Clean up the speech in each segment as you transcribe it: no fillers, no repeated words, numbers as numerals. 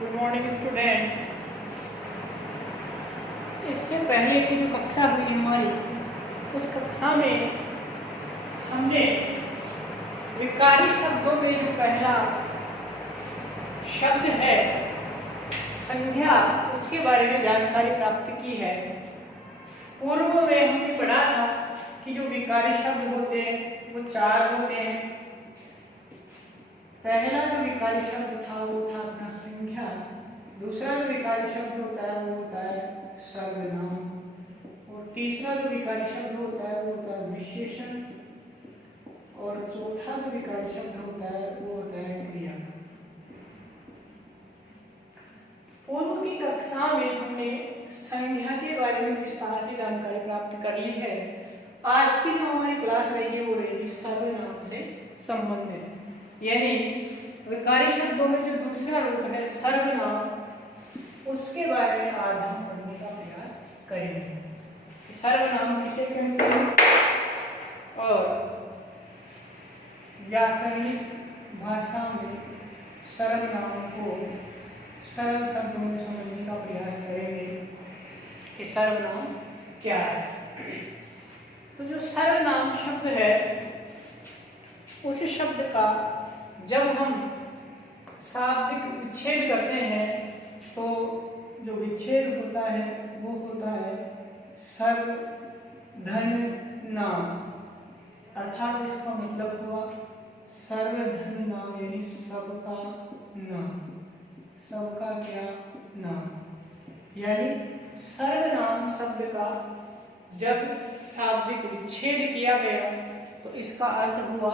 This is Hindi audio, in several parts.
Good morning students. इससे पहले की जो कक्षा हुई हमारी, उस कक्षा में हमने विकारी शब्दों में जो पहला शब्द है संज्ञा, उसके बारे में जानकारी प्राप्त की है। पूर्व में हमने पढ़ा था कि जो विकारी शब्द होते हैं वो चार होते हैं। पहला जो विकारी शब्द था वो था अपना संज्ञा। दूसरा जो विकारी शब्द होता है वो होता है सर्वनाम। और तीसरा जो विकारी शब्द होता है वो होता है विशेषण। और चौथा जो विकारी शब्द होता है वो होता है क्रिया। पूर्व की कक्षा में हमने संज्ञा के बारे में विस्तार से जानकारी प्राप्त कर ली है। आज की जो हमारी क्लास रहेगी वो रहेगी सर्वनाम से संबंधित, यानी विकारी शब्दों में जो दूसरा रूप है सर्वनाम, उसके बारे में आज हम पढ़ने का प्रयास करेंगे। सर्वनाम किसे कहते हैं और व्याकरणिक भाषा में सर्वनाम को सरल शब्दों में समझने का प्रयास करेंगे कि सर्वनाम क्या है। तो जो सर्वनाम शब्द है, उस शब्द का जब हम शाब्दिक विच्छेद करते हैं तो जो विच्छेद होता है वो होता है सर्व धन नाम। अर्थात इसका मतलब हुआ सर्वधन नाम, यानी सबका नाम। सबका क्या नाम, यानी सर्वनाम शब्द का जब शाब्दिक विच्छेद किया गया तो इसका अर्थ हुआ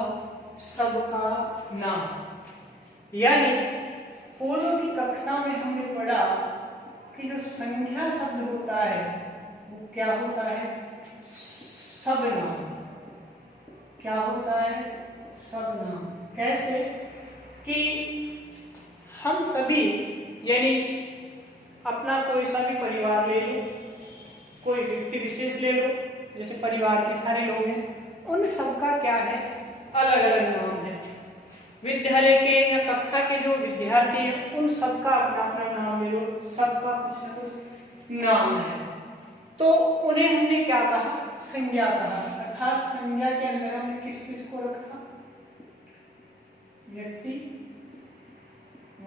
सबका नाम। यानी पूर्व की कक्षा में हमने पढ़ा कि जो संज्ञा शब्द होता है वो क्या होता है, सब नाम। क्या होता है, सब नाम। कैसे कि हम सभी, यानी अपना कोई सा भी परिवार ले लो, कोई व्यक्ति विशेष ले लो, जैसे परिवार के सारे लोग हैं, उन सबका क्या है, अलग अलग नाम है। विद्यालय के या कक्षा के जो विद्यार्थी हैं उन सबका अपना अपना नाम ले लो, सबका कुछ न कुछ नाम है। तो उन्हें हमने क्या कहा, संज्ञा कहा। अर्थात संज्ञा के अंदर हमने किस किस को रखा, व्यक्ति,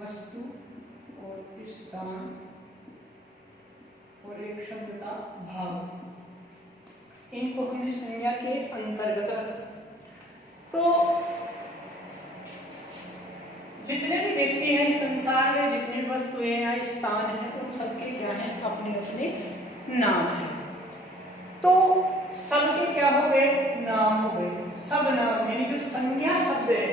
वस्तु और स्थान और एक शब्द का भाव, इनको हमने संज्ञा के अंतर्गत रखा। तो जितने भी व्यक्ति हैं इस संसार में, जितनी वस्तुएं या स्थान हैं, उन सबके क्या हैं, अपने अपने नाम हैं। तो सबके क्या हो गए, नाम हो गए। सब नाम यानी जो संज्ञा शब्द है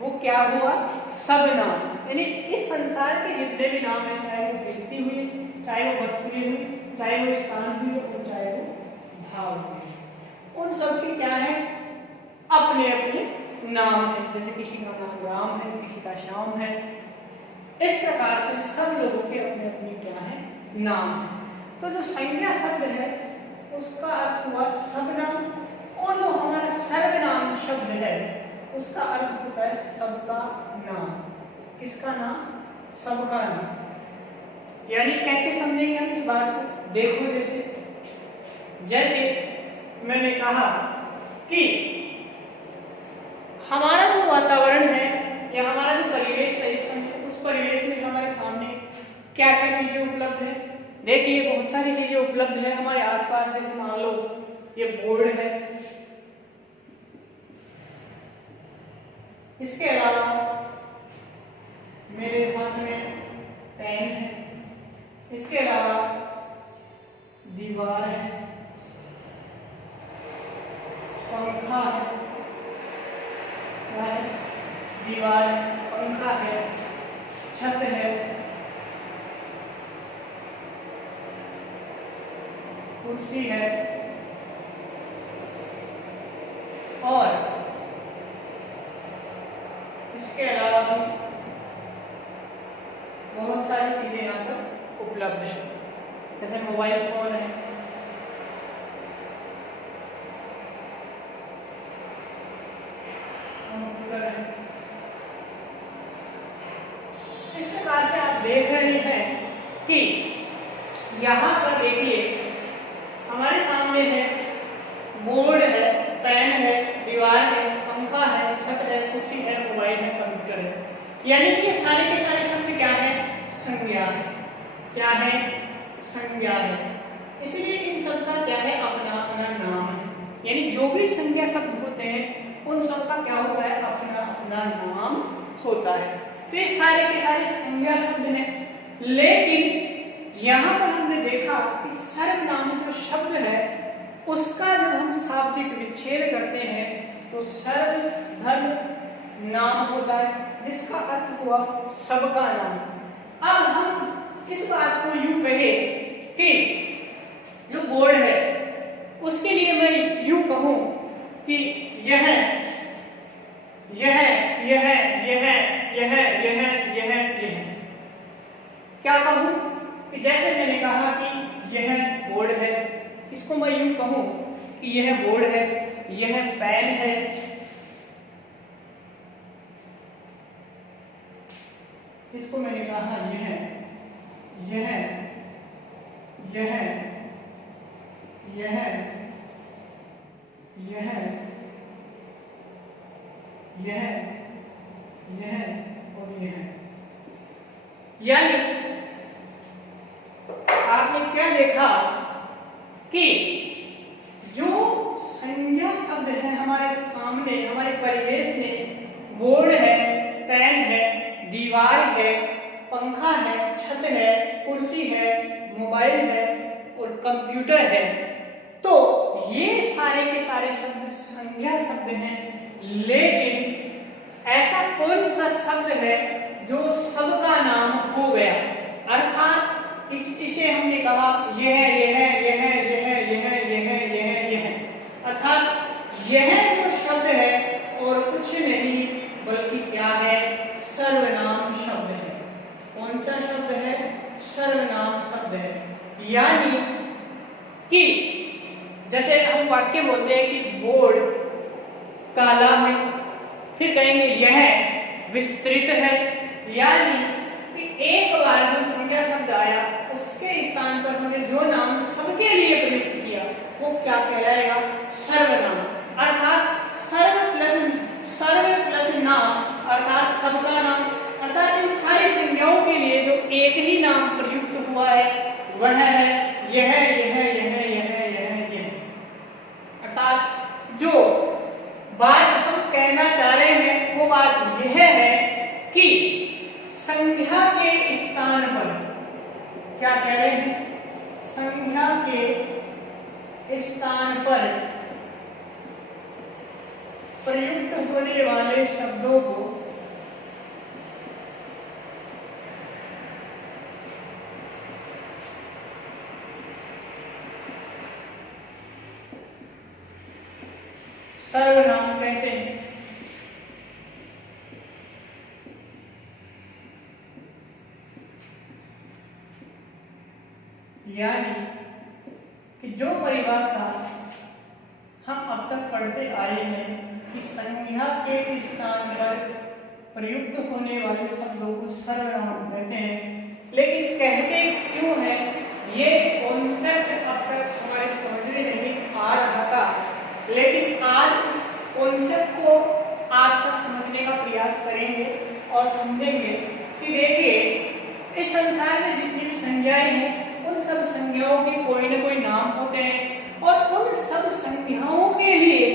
वो क्या हुआ, सब नाम। यानी इस संसार के जितने भी नाम हैं, चाहे वो व्यक्ति हुए, चाहे वो वस्तुएं हुई, चाहे वो स्थान हुए और चाहे वो भाव हुए, उन सबके क्या है, अपने अपने नाम है। जैसे किसी का नाम राम है, किसी का श्याम है। इस प्रकार से सब लोगों के अपने अपने क्या है, नाम है। तो जो संज्ञा शब्द है उसका अर्थ हुआ सबनाम, और जो हमारा सर्वनाम शब्द है उसका अर्थ होता है सबका नाम। किसका नाम, सबका नाम। यानी कैसे समझेंगे हम इस बात को, देखो जैसे मैंने कहा कि हमारा जो वातावरण है या हमारा जो परिवेश है इस समय, उस परिवेश में हमारे सामने क्या क्या चीजें उपलब्ध है। देखिए बहुत सारी चीजें उपलब्ध है हमारे आसपास। जैसे मान लो ये बोर्ड है, इसके अलावा मेरे हाथ में पेन है, इसके अलावा दीवार है, पंखा है, दीवार, पंखा है, छत है, कुर्सी है, और इसके अलावा भी बहुत सारी चीजें यहाँ पर उपलब्ध है। जैसे मोबाइल फोन है, कंप्यूटर है। इस प्रकार से आप देख रहे हैं कि यहाँ पर देखिए हमारे सामने है बोर्ड है, पेन है, दीवार है, पंखा है, छत है, कुर्सी है, मोबाइल है, कंप्यूटर है। यानी कि ये सारे के सारे शब्द क्या है? संज्ञा है। क्या है? संज्ञा है। इसलिए इन सब का क्या है? अपना अपना नाम है। यानी जो भी संज्ञा शब्द होते हैं उन सब का क्या होता है? अपना अपना नाम होता है। तो ये सारे के सारे संज्ञा शब्द हैं। लेकिन यहाँ पर हमने देखा कि सर्वनाम जो शब्द है उसका जब हम शाब्दिक विच्छेद करते हैं तो सर्वधर्म नाम होता है, जिसका अर्थ हुआ सबका नाम। अब हम इस बात को यूं कहें कि जो बोर्ड है उसके लिए मैं यूं कहूं कि यह यह यह यह यह यह यह यह क्या कहूं कि जैसे मैंने कहा कि यह बोर्ड है, इसको मैं यूं कहूं कि यह बोर्ड है, यह पेन है, इसको मैंने कहा यह यह यह यह यह यह यह और यह। यानी आपने क्या देखा कि जो संज्ञा शब्द है हमारे सामने, हमारे परिवेश में बोर्ड है, पेन है, दीवार है, पंखा है, छत है, कुर्सी है, मोबाइल है और कंप्यूटर है, तो ये सारे के सारे शब्द संज्ञा शब्द हैं। लेकिन ऐसा कौन सा शब्द है जो सबका नाम हो गया? अर्थात इसे हमने कहा यह यह यह यह यह यह यह यह, अर्थात यह जो शब्द है और कुछ नहीं बल्कि क्या है? सर्वनाम शब्द है। कौन सा शब्द है? सर्वनाम शब्द है। यानी कि जैसे हम वाक्य बोलते हैं कि बोर्ड काला है, फिर कहेंगे यह विस्तृत है। यानी कि एक बार जो संज्ञा शब्द आया उसके स्थान पर हमने जो नाम सबके लिए प्रयुक्त किया वो क्या कहलाएगा? सर्वनाम। अर्थात सर्व प्लस नाम अर्थात सबका नाम। अर्थात इन सारी संज्ञाओं के लिए जो एक ही नाम प्रयुक्त हुआ है वह है यह यह यह यह यह यह। अर्थात जो बात हम कहना चाह रहे हैं वो बात यह है कि संज्ञा के स्थान पर क्या कह रहे हैं? संज्ञा के स्थान पर प्रयुक्त होने वाले शब्दों को सर्वनाम कहते हैं। यानी कि जो परिभाषा हम अब तक पढ़ते आए हैं कि संज्ञा के स्थान पर प्रयुक्त होने वाले शब्दों को सर्वनाम कहते हैं, लेकिन कहते क्यों है ये कॉन्सेप्ट अब तक हमारे समझ में नहीं आ रहा था। लेकिन आज उस कॉन्सेप्ट को आप सब समझने का प्रयास करेंगे और समझेंगे कि देखिए इस संसार में जितनी भी संज्ञाएं हैं उन सब संज्ञाओं के कोई न कोई नाम होते हैं और उन सब संज्ञाओं के लिए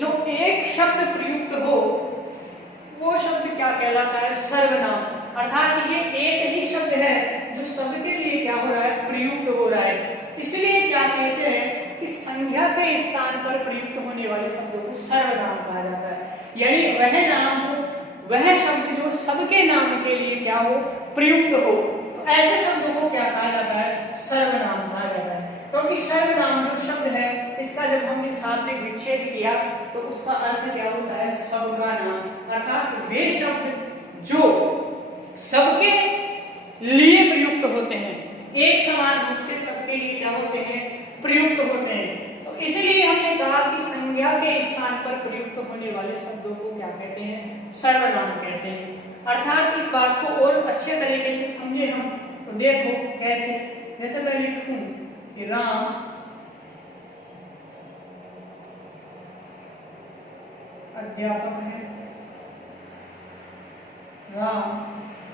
जो एक शब्द प्रयुक्त हो वो शब्द क्या कहलाता है? सर्वनाम। अर्थात ये एक ही शब्द है जो सबके लिए क्या हो रहा है? प्रयुक्त हो रहा है। इसलिए क्या कहते हैं कि संज्ञा के स्थान पर प्रयुक्त होने वाले शब्दों को सर्वनाम कहा जाता है। यानी वह नाम वह शब्द जो सबके नाम के लिए क्या हो? प्रयुक्त हो, तो ऐसे शब्दों को क्या कहा जाता है? सर्वनाम कहा जाता है। क्योंकि सर्वनाम जो शब्द है इसका जब हमने शाब्दिक विच्छेद किया तो उसका अर्थ क्या होता है? सबका नाम। अर्थात वे शब्द जो सबके लिए प्रयुक्त होते हैं, एक समान रूप से सबके लिए क्या होते हैं? प्रयुक्त होते हैं। तो इसलिए हमने कहा कि संज्ञा के स्थान पर प्रयुक्त होने वाले शब्दों को क्या कहते हैं? सर्वनाम कहते हैं। अर्थात इस बात को और अच्छे तरीके से समझे हम तो देखो कैसे। जैसे मैं लिखूं कि राम अध्यापक है, राम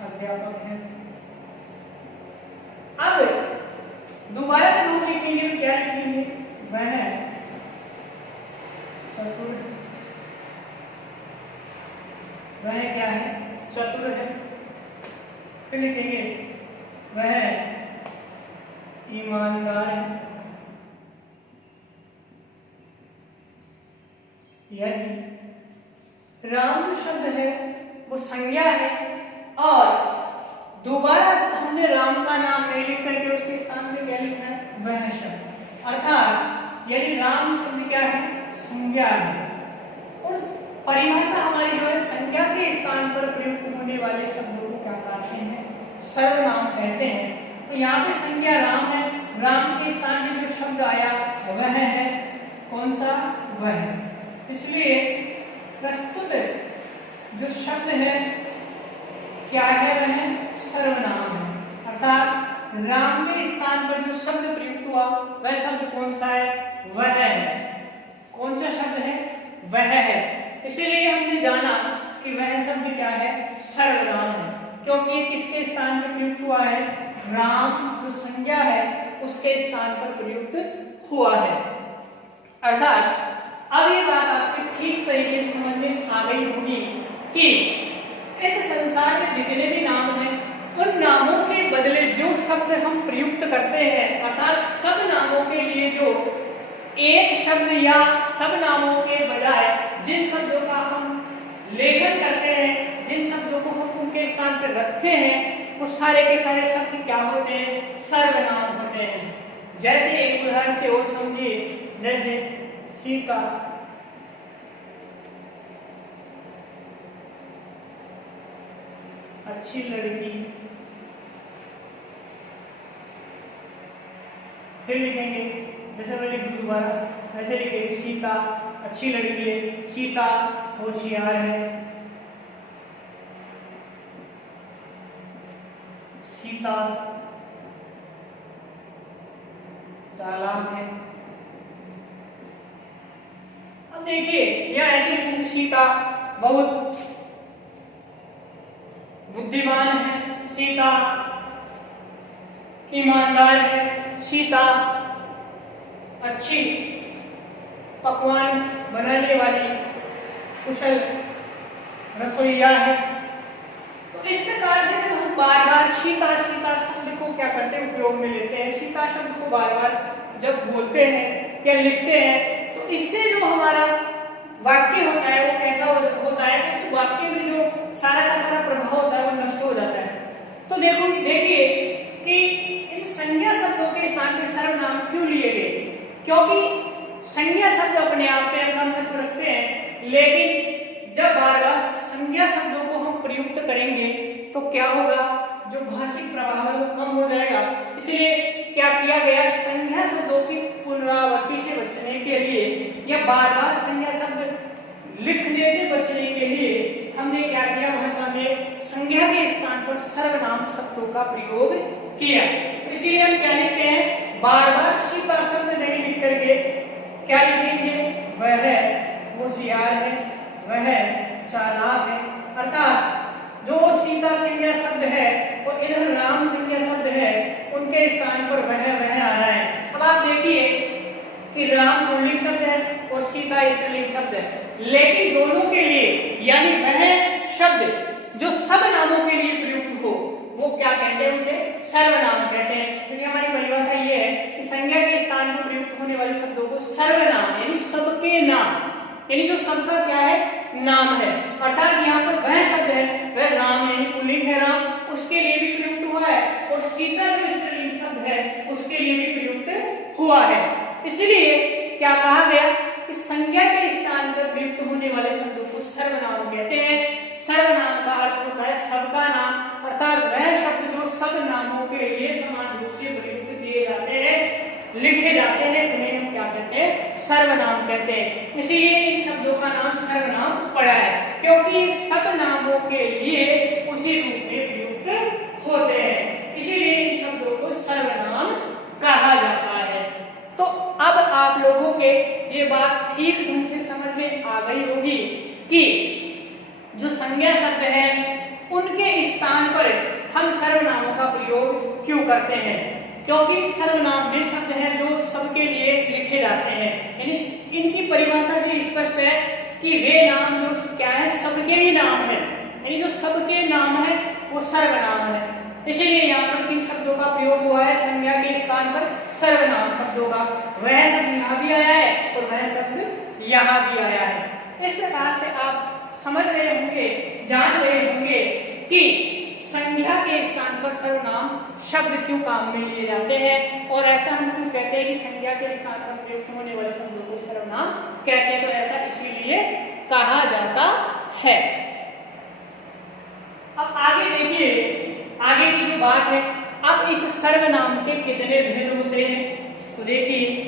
अध्यापक है। अब दोबारा जब हम लिखेंगे तो क्या लिखेंगे, वह चतुर है। वह क्या है, चतुर है। फिर लिखेंगे वह ईमानदार है। यानी राम जो शब्द है वो संज्ञा है और दोबारा हमने राम का नाम नहीं लिख करके उसके स्थान पे क्या लिखना है, वह शब्द। अर्थात यानी राम शब्द क्या है, संज्ञा है। और परिभाषा हमारी जो है संज्ञा के स्थान पर प्रयुक्त होने वाले शब्दों को क्या कहते हैं, सर्वनाम कहते हैं। तो यहाँ पे संज्ञा राम है, राम के स्थान में जो शब्द आया वह है कौन सा, वह। इसलिए प्रस्तुत जो शब्द है क्या है, वह सर्वनाम है। अर्थात राम के स्थान पर जो शब्द प्रयुक्त हुआ वह शब्द कौन सा है, वह है। कौन सा शब्द है, वह है। इसीलिए हमने जाना कि वह शब्द क्या है, सर्वनाम है, क्योंकि किसके स्थान पर प्रयुक्त हुआ है, राम जो संज्ञा है उसके स्थान पर प्रयुक्त हुआ है। अर्थात अब ये बात आपके ठीक तरीके से समझ में आ गई होगी कि इस संसार में जितने भी नाम हैं उन नामों के बदले जो शब्द हम प्रयुक्त करते हैं, अर्थात सब नामों के लिए जो एक शब्द या सब नामों के बजाय जिन शब्दों का हम लेखन करते हैं, जिन शब्दों को हम उनके स्थान पर रखते हैं, वो सारे के सारे शब्द क्या होते हैं, सर्वनाम होते हैं। जैसे एक उदाहरण से और समझिए, जैसे सीता, अच्छी लड़की। फिर लिखेंगे, जैसे मैं लिख दूं दोबारा, ऐसे लिखेंगे सीता अच्छी लड़की है, सीता होशियार है, सीता चालाक है। अब देखिए यह ऐसे लिखेंगे, सीता बहुत बुद्धिमान है, सीता ईमानदार है, सीता अच्छी पकवान बनाने वाली कुशल रसोइया है। तो इस प्रकार से जब हम बार बार सीता सीता शब्द को क्या करते हैं, उपयोग में लेते हैं, सीता शब्द को बार बार जब बोलते हैं या लिखते हैं, तो इससे जो हमारा वाक्य होता है वो कैसा होता है, इस वाक्य में जो सारा का सारा प्रभाव होता है वो नष्ट हो जाता है। तो देखिए कि इन संज्ञा शब्दों के स्थान पर सर्वनाम क्यों लिए गए, क्योंकि संज्ञा शब्द अपने आप में अपना महत्व रखते हैं, लेकिन जब बार बार संज्ञा शब्दों को हम प्रयुक्त करेंगे तो क्या होगा, जो भाषिक प्रभाव है वो कम हो जाएगा। इसलिए क्या किया गया, संज्ञा शब्दों की पुनरावृत्ति से बचने के लिए या बार बार संज्ञा शब्द लिखने से बचने के लिए हमने क्या किया, भाषा में संज्ञा के स्थान पर सर्वनाम शब्दों का प्रयोग किया। तो इसीलिए हम क्या लिखते हैं, बार बार सीता शब्द नहीं लिख करके क्या लिखेंगे, वह होशियार है, वह चालाक है। अर्थात जो सीता संज्ञा शब्द है और इधर राम संज्ञा शब्द है, उनके स्थान पर वह आ रहा है। अब आप देखिए कि राम पुल्लिंग शब्द है और सीता स्त्रीलिंग शब्द है, लेकिन दोनों के लिए यानी वह शब्द जो सब नामों के लिए प्रयुक्त हो वो क्या कहते हैं, उसे सर्वनाम कहते हैं। क्योंकि हमारी परिभाषा ये है कि संज्ञा के स्थान पर प्रयुक्त होने वाले शब्दों को सर्वनाम यानी सबके नाम, यानी जो सबका क्या है, नाम है। अर्थात यहाँ पर वह शब्द है, वह राम यानी पुल्लिंग है राम, उसके लिए भी प्रयुक्त हुआ है, और सीता जो स्त्रीलिंग शब्द है उसके लिए भी प्रयुक्त हुआ है। इसलिए क्या कहा गया कि संज्ञा के स्थान पर प्रयुक्त होने वाले शब्दों को सर्वनाम कहते हैं। सर्वनाम का अर्थ होता है सबका नाम, अर्थात वह शब्द जो सब नामों के लिए समान रूप से प्रयुक्त दिए जाते हैं, लिखे जाते हैं, उन्हें हम क्या कहते हैं, सर्वनाम कहते हैं। इसीलिए इन शब्दों का नाम सर्वनाम पड़ा है, क्योंकि सब नामों के लिए उसी रूप में प्रयुक्त होते हैं, इसीलिए इन शब्दों को सर्वनाम कहा जाता है। तो अब आप लोगों के ये बात ठीक ढंग से समझ में आ गई होगी कि जो संज्ञा शब्द हैं उनके स्थान पर हम सर्वनामों का प्रयोग क्यों करते हैं, क्योंकि सर्वनाम वे शब्द हैं जो सबके लिए लिखे जाते हैं, यानी इनकी परिभाषा से स्पष्ट है कि वे नाम जो क्या है, सबके ही नाम है, यानी जो सबके नाम है वो सर्वनाम है। इसीलिए यहाँ पर किन शब्दों का प्रयोग हुआ है, संज्ञा के स्थान पर सर्वनाम शब्दों का। वह शब्द यहाँ भी आया है और वह शब्द यहाँ भी आया है। इस प्रकार से आप समझ रहे होंगे, जान रहे होंगे कि संज्ञा के स्थान पर सर्वनाम शब्द क्यों काम में लिए जाते हैं, और ऐसा हम क्यों कहते हैं कि संज्ञा के स्थान पर प्रयुक्त होने वाले शब्दों को सर्वनाम कहते हैं। तो ऐसा इसीलिए कहा जाता है। अब आगे देखिए, आगे की जो बात है, अब इस सर्वनाम के कितने भेद होते हैं, तो देखिए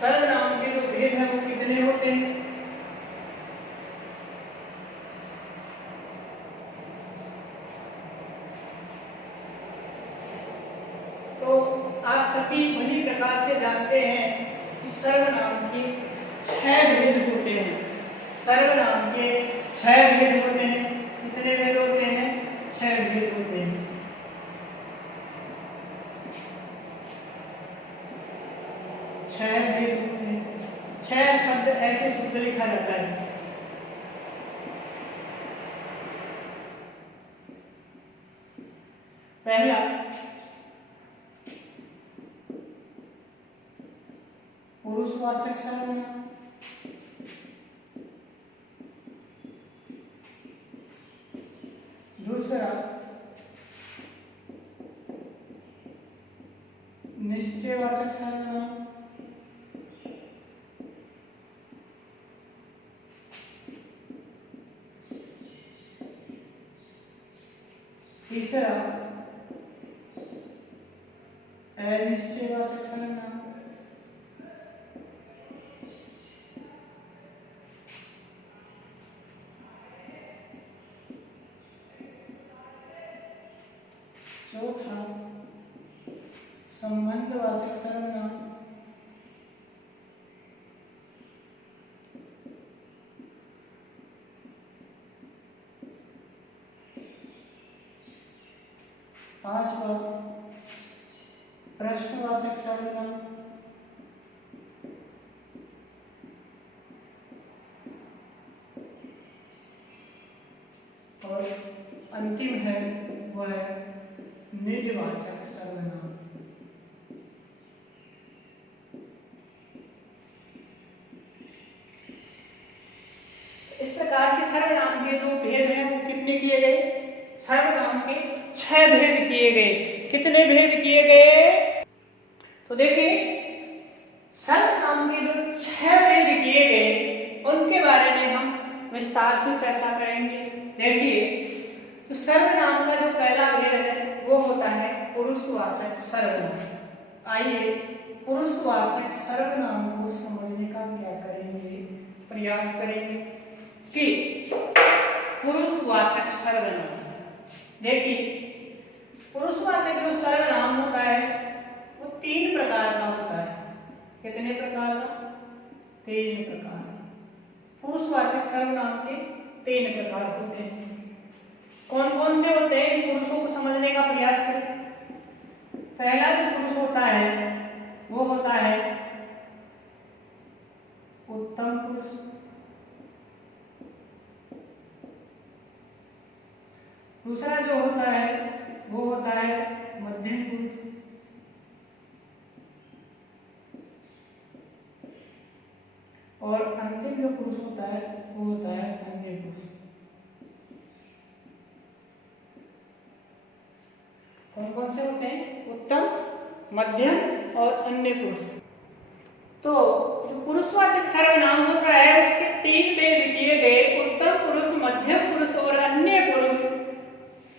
सर्वनाम के जो भेद हैं वो कितने होते हैं। तो आप सभी वही प्रकार से जानते हैं कि सर्वनाम के 6 भेद होते हैं। सर्वनाम के 6 भेद होते हैं। कितने भेद होते हैं? 6 भेद होते हैं। छह भेद होते हैं। 6 शब्द ऐसे शब्द लिखा जाता है। पहला पुरुषवाचक सर्वनाम, दूसरा निश्चयवाचक सर्वनाम, तीसरा अनिश्चयवाचक सर्वनाम, चौथा संबंधवाचक सर्वनाम, पांचवा प्रश्नवाचक सर्वनाम, और अंतिम है वह निजवाचक सर्वनाम। इस प्रकार से सर्वनाम के जो भेद हैं वो कितने किए गए? सर्वनाम के 6 भेद किए गए। कितने भेद किए गए? तो देखिए सर्वनाम के जो 6 भेद किए गए उनके बारे में हम विस्तार से चर्चा करेंगे। देखिए तो सर्वनाम का जो पहला भेद है वो होता है पुरुषवाचक सर्वनाम। आइए पुरुषवाचक सर्वनाम को समझने का क्या करेंगे, प्रयास करेंगे कि पुरुषवाचक सर्वनाम। देखिए पुरुषवाचक जो सर्वनाम होता है वो 3 प्रकार का होता है। कितने प्रकार का? 3 प्रकार। पुरुषवाचक सर्वनाम के 3 प्रकार होते हैं। कौन कौन से होते हैं, इन पुरुषों को समझने का प्रयास करें। पहला जो पुरुष होता है वो होता है उत्तम पुरुष, दूसरा जो होता है वो होता है मध्यम पुरुष, और अंतिम जो पुरुष होता है वो होता है अन्य पुरुष। कौन कौन से होते हैं? उत्तम, मध्यम और अन्य पुरुष। तो जो पुरुषवाचक सर्वनाम होता है उसके 3 भेद किए गए, उत्तम पुरुष, मध्यम पुरुष और अन्य पुरुष।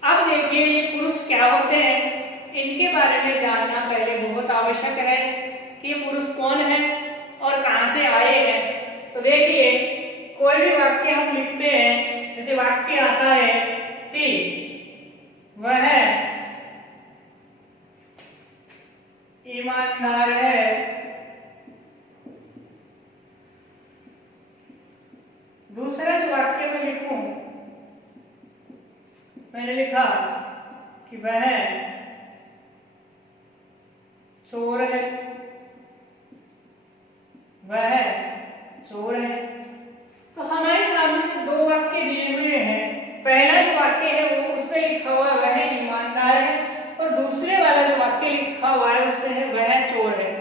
अब देखिए ये पुरुष क्या होते हैं, इनके बारे में जानना पहले बहुत आवश्यक है कि ये पुरुष कौन है और कहां से आए हैं। तो देखिए कोई भी वाक्य हम लिखते हैं, जैसे वाक्य आता है कि वह ईमानदार है, दूसरा जो वाक्य मैं लिखूं, मैंने लिखा कि वह चोर है, वह चोर है। तो हमारे सामने जो दो वाक्य दिए हुए हैं, पहला जो वाक्य है वो उसमें लिखा हुआ है वह ईमानदार है, और दूसरे वाला जो वाक्य लिखा हुआ है उसमें है वह चोर है।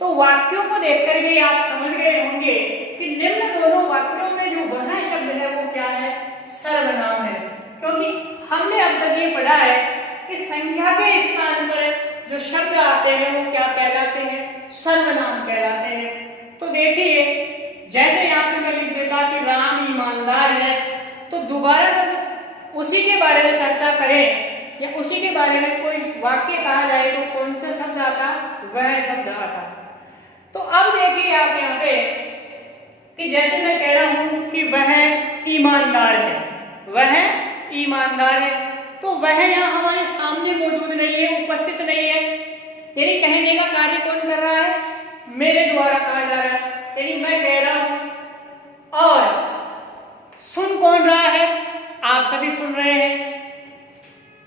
तो वाक्यों को देखकर भी आप समझ गए होंगे कि निम्न दोनों वाक्यों में जो वह शब्द है वो क्या है, सर्वनाम है। क्योंकि हमने अब तक ये पढ़ा है कि संख्या के स्थान पर जो शब्द आते हैं वो क्या कहलाते हैं, सर्वनाम कहलाते हैं। तो देखिए, जैसे यहाँ पे मैं लिख देता कि राम ईमानदार है, तो दोबारा जब उसी के बारे में चर्चा करें या उसी के बारे में कोई वाक्य कहा जाए तो कौन सा शब्द आता, वह शब्द आता। तो अब देखिए आप यहाँ पे कि जैसे मैं कह रहा हूं कि वह ईमानदार है, वह ईमानदार है, तो वह यहाँ हमारे सामने मौजूद नहीं है, उपस्थित नहीं है, यानी कहने का कार्य कौन कर रहा है, मेरे द्वारा कहा जा रहा है, यानी मैं कह रहा हूं। और सुन कौन रहा है, आप सभी सुन रहे हैं।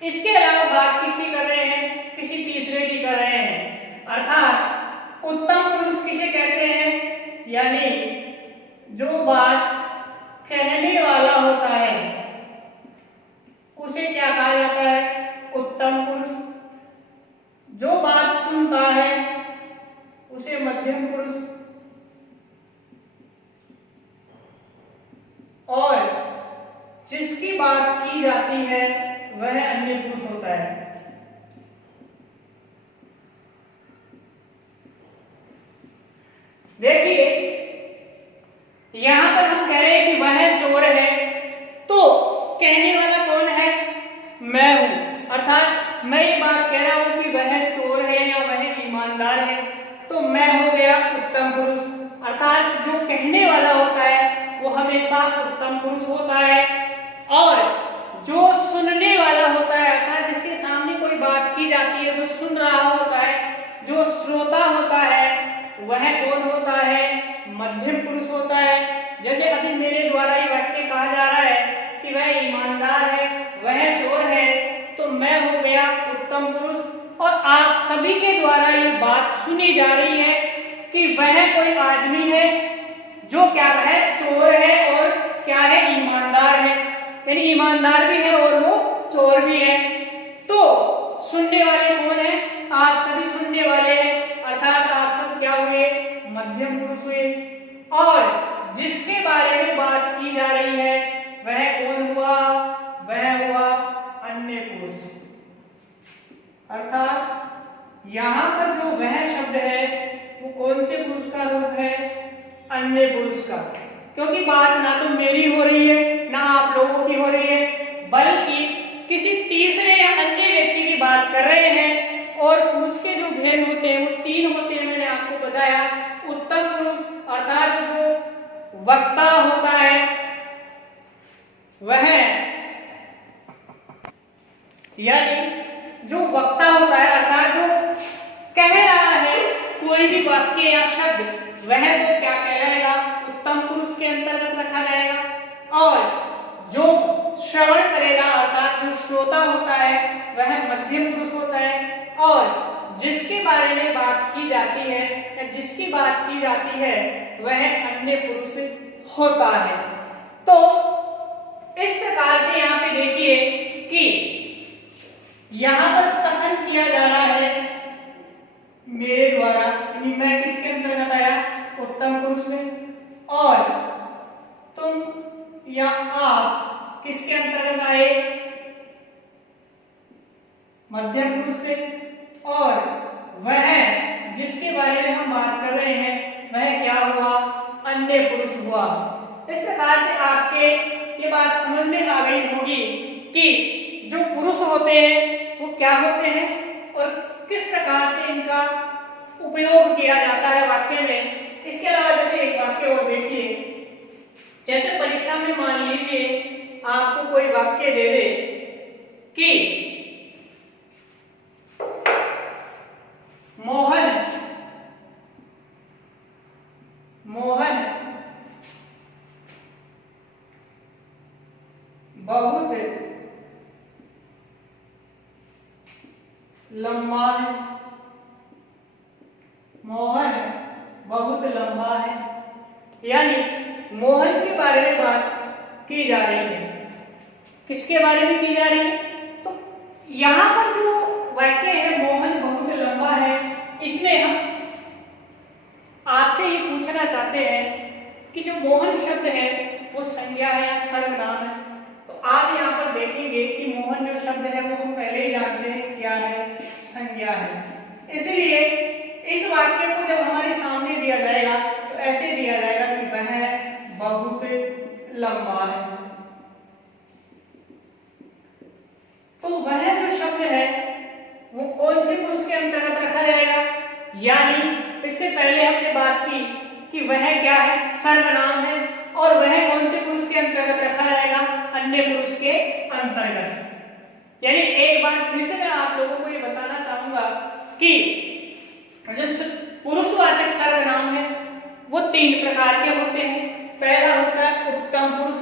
इसके अलावा बात किसकी कर रहे हैं, किसी तीसरे की कर रहे हैं। अर्थात उत्तम पुरुष किसे कहते हैं, यानी जो बात कहने वाला होता है उसे क्या कहा जाता है, उत्तम पुरुष। जो बात सुनता है उसे मध्यम पुरुष, और जिसकी बात की जाती है वह अन्य पुरुष होता है। देखिए यहां पर हम कह रहे हैं कि वह चोर है, तो कहने वाला कौन है, मैं हूं। अर्थात मैं ये बात कह रहा हूं कि वह चोर है या वह ईमानदार है, तो मैं हो गया उत्तम पुरुष। अर्थात जो कहने वाला होता है वो हमेशा उत्तम पुरुष होता है, और जो सुनने वाला होता है, अर्थात जिसके सामने कोई बात की जाती है, जो सुन रहा होता है, जो श्रोता होता है, वह कौन होता है, मध्यम पुरुष होता है। जैसे अभी मेरे द्वारा ये वाक्य कहा जा रहा है कि वह ईमानदार है, वह चोर है, तो मैं हो गया उत्तम पुरुष, और आप सभी के द्वारा ये बात सुनी जा रही है कि वह कोई आदमी है जो क्या है, चोर है, और क्या है, ईमानदार है, यानी ईमानदार भी है और वो चोर भी है। तो सुनने वाले कौन है, आप सभी सुनने वाले हैं, अर्थात आप सब क्या हुए, मध्यम पुरुष हुए। और जिसके बारे में बात की जा रही है वह कौन हुआ, वह हुआ अन्य पुरुष। अर्थात यहां पर जो वह शब्द है वो कौन से पुरुष का रूप है, अन्य पुरुष का। क्योंकि बात ना तो मेरी हो रही है ना आप लोगों की हो रही है, बल्कि किसी तीसरे या अन्य व्यक्ति की बात कर रहे हैं। और पुरुष के जो भेद होते हैं वो तीन होते हैं, मैंने आपको बताया। उत्तम पुरुष अर्थात जो वक्ता होता है वह, यानी जो वक्ता होता है अर्थात जो कह रहा है कोई भी वाक्य या शब्द, वह तो क्या कहलाएगा, उत्तम पुरुष के अंतर्गत रखा जाएगा। और जो श्रवण करेगा अर्थात जो श्रोता होता है वह मध्यम पुरुष होता है, और जिसके बारे में बात की जाती है या जिसकी बात की जाती है वह अन्य पुरुष होता है। तो इस प्रकार से यहाँ पे देखिए कि यहाँ पर कथन किया जा रहा है मेरे द्वारा, यानी मैं किसके अंतर्गत आया, उत्तम पुरुष में, और तुम या आप किसके अंतर्गत आए, मध्यम पुरुष में, और वह जिसके बारे में हम बात कर रहे हैं वह क्या हुआ, अन्य पुरुष हुआ। इस प्रकार से आपके ये बात समझ में आ गई होगी कि जो पुरुष होते हैं वो क्या होते हैं और किस प्रकार से इनका उपयोग किया जाता है वाक्य में। इसके अलावा जैसे एक वाक्य और देखिए, जैसे परीक्षा में मान लीजिए आपको कोई वाक्य दे दे कि मोहन बहुत लंबा है, मोहन बहुत लंबा है, यानी मोहन के बारे में बात की जा रही है। किसके बारे में की जा रही है? तो यहां पर जो वाक्य है मोहन बहुत लंबा है, इसमें हम आपसे ये पूछना चाहते हैं कि जो मोहन शब्द है वो संज्ञा है या सर्वनाम है। तो आप यहाँ पर देखेंगे कि मोहन जो शब्द है वो हम पहले ही जानते हैं क्या है, संज्ञा है। इसलिए इस वाक्य को जब हमारे सामने दिया जाएगा तो ऐसे दिया जाएगा कि वह बहुत लंबा है। तो वह जो शब्द है वो कौन से पुरुष के अंतर्गत रखा जाएगा? यानी इससे पहले हमने बात की कि वह क्या है, सर्वनाम है, और वह कौन से पुरुष के अंतर्गत रखा जाएगा? अन्य पुरुष के अंतर्गत। यानी एक बार फिर से मैं आप लोगों को ये बताना चाहूंगा कि जो पुरुषवाचक सर्वनाम है वो 3 प्रकार के होते हैं। पहला होता है उत्तम पुरुष,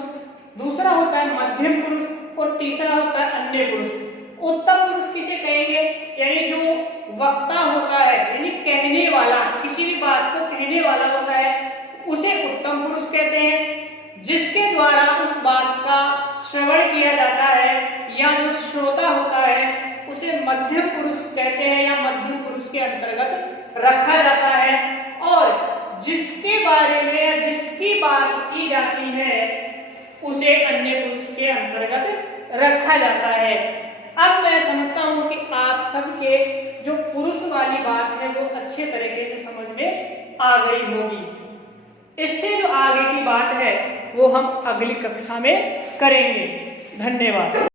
दूसरा होता है मध्यम पुरुष और तीसरा होता है अन्य पुरुष। उत्तम पुरुष किसे कहेंगे? यानी जो वक्ता होता है, यानी कहने वाला, किसी भी बात को कहने वाला होता है उसे उत्तम पुरुष कहते हैं। जिसके द्वारा उस बात का श्रवण किया जाता है या जो श्रोता होता है उसे मध्यम पुरुष कहते हैं या मध्यम पुरुष के अंतर्गत रखा जाता है। और जिसके बारे में या जिसकी बात की जाती है उसे अन्य पुरुष के अंतर्गत रखा जाता है। अब मैं समझता हूं कि आप सबके जो पुरुष वाली बात है वो अच्छे तरीके से समझ में आ गई होगी। इससे जो आगे की बात है वो हम अगली कक्षा में करेंगे। धन्यवाद।